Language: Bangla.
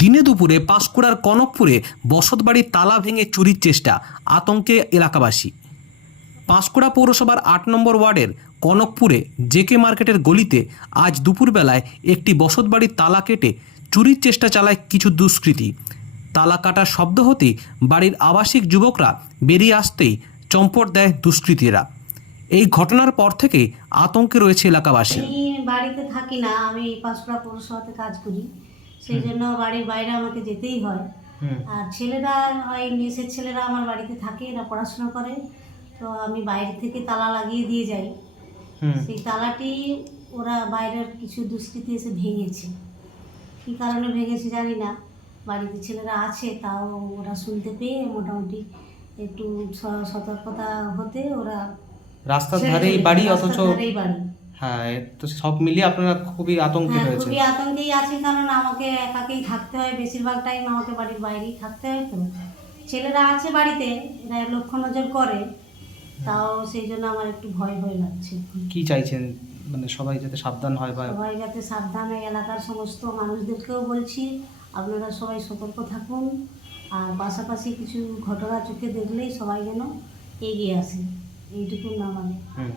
দিনে দুপুরে পাঁশকুড়ার কনকপুরে বসতবাড়ির তালা ভেঙে চুরির চেষ্টা, আতঙ্কে এলাকাবাসী। পাঁশকুড়া পৌরসভার আট নম্বর ওয়ার্ডের কনকপুরে জেকে মার্কেটের গলিতে আজ দুপুরবেলায় একটি বসতবাড়ির তালা কেটে চুরির চেষ্টা চালায় কিছু দুষ্কৃতী। তালা কাটার শব্দ হতেই বাড়ির আবাসিক যুবকরা বেরিয়ে আসতেই চম্পট দেয় দুষ্কৃতীরা। এই ঘটনার পর থেকে আতঙ্কে রয়েছে এলাকাবাসী। বাড়িতে থাকি না, আমি পাঁশকুড়া পৌরসভাতে কাজ করি। সেই জন্য বাড়ির বাইরে আমাকে যেতেই হয়। আর ছেলেরা ওই মেসের ছেলেরা আমার বাড়িতে থাকে এরা পড়াশোনা করে। তো আমি বাইরে থেকে তালা লাগিয়ে দিয়ে যাই। সেই তালাটি ওরা বাইরের কিছু দুষ্কৃতি এসে ভেঙেছে। কী কারণে ভেঙেছে জানি না। বাড়িতে ছেলেরা আছে তাও ওরা শুনতে পেয়ে মোটামুটি একটু সতর্কতা হতে ওরা রাস্তার ধারেই বাড়ি অথচ বাড়ি। হ্যাঁ তো সব মিলিয়ে আপনারা খুবই আতঙ্কে হ্যাঁ রয়েছে খুবই আতঙ্কেই আছে কারণ আমাকে একাকেই থাকতে হয় বেশিরভাগ টাইম আমাকে বাড়ির বাইরেই থাকতে হয়। তো ছেলেরা আছে বাড়িতে এরা লক্ষ্য নজর করে তাও সেই জন্য আমার একটু ভয় ভয় লাগছে কি চাইছেন? মানে সবাই যাতে সাবধান হয় বা সবাই যাতে সাবধানে এলাকার সমস্ত মানুষদেরকেও বলছি আপনারা সবাই সতর্ক থাকুন। আর পাশাপাশি কিছু ঘটনা চোখে দেখলেই সবাই যেন এগিয়ে আসে এইটুকু না মানে। হুম।